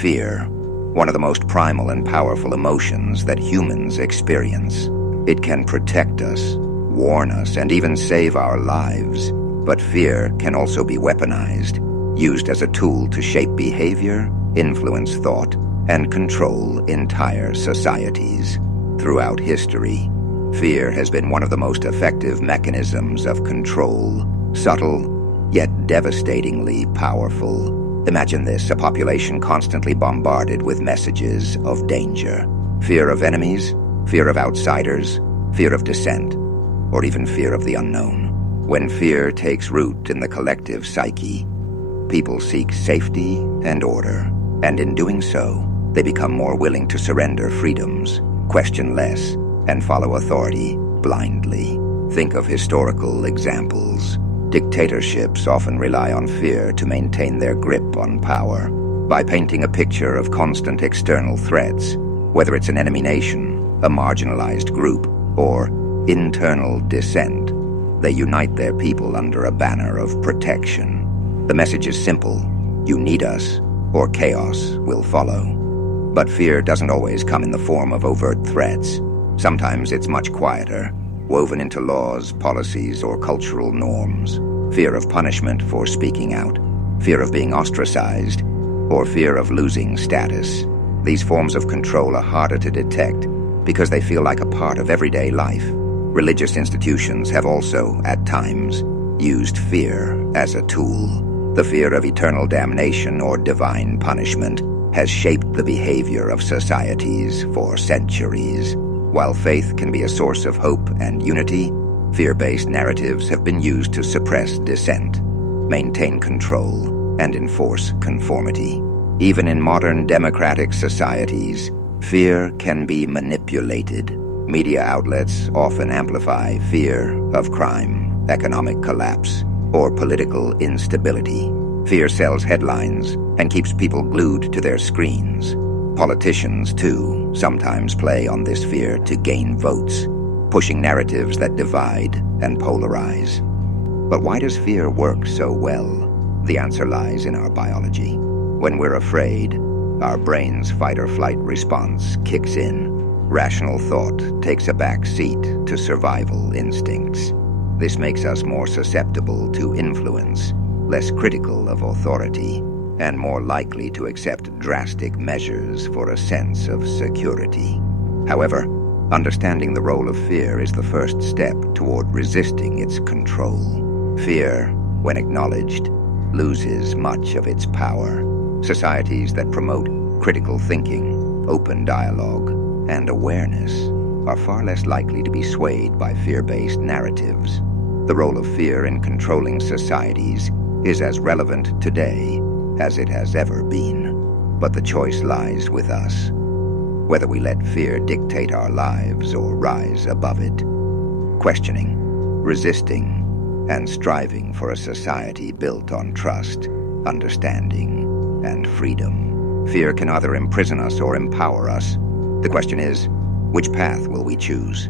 Fear, one of the most primal and powerful emotions that humans experience. It can protect us, warn us, and even save our lives. But fear can also be weaponized, used as a tool to shape behavior, influence thought, and control entire societies. Throughout history, fear has been one of the most effective mechanisms of control, subtle, yet devastatingly powerful. Imagine this, a population constantly bombarded with messages of danger. Fear of enemies, fear of outsiders, fear of dissent, or even fear of the unknown. When fear takes root in the collective psyche, people seek safety and order, and in doing so, they become more willing to surrender freedoms, question less, and follow authority blindly. Think of historical examples. Dictatorships often rely on fear to maintain their grip on power. By painting a picture of constant external threats, whether it's an enemy nation, a marginalized group, or internal dissent, they unite their people under a banner of protection. The message is simple: you need us, or chaos will follow. But fear doesn't always come in the form of overt threats. Sometimes it's much quieter, woven into laws, policies, or cultural norms. Fear of punishment for speaking out, fear of being ostracized, or fear of losing status. These forms of control are harder to detect because they feel like a part of everyday life. Religious institutions have also, at times, used fear as a tool. The fear of eternal damnation or divine punishment has shaped the behavior of societies for centuries. While faith can be a source of hope and unity, fear-based narratives have been used to suppress dissent, maintain control, and enforce conformity. Even in modern democratic societies, fear can be manipulated. Media outlets often amplify fear of crime, economic collapse, or political instability. Fear sells headlines and keeps people glued to their screens. Politicians, too, sometimes play on this fear to gain votes, pushing narratives that divide and polarize. But why does fear work so well? The answer lies in our biology. When we're afraid, our brain's fight-or-flight response kicks in. Rational thought takes a back seat to survival instincts. This makes us more susceptible to influence, less critical of authority, and more likely to accept drastic measures for a sense of security. However, understanding the role of fear is the first step toward resisting its control. Fear, when acknowledged, loses much of its power. Societies that promote critical thinking, open dialogue, and awareness are far less likely to be swayed by fear-based narratives. The role of fear in controlling societies is as relevant today as it has ever been. But the choice lies with us, whether we let fear dictate our lives or rise above it. Questioning, resisting, and striving for a society built on trust, understanding, and freedom. Fear can either imprison us or empower us. The question is, which path will we choose?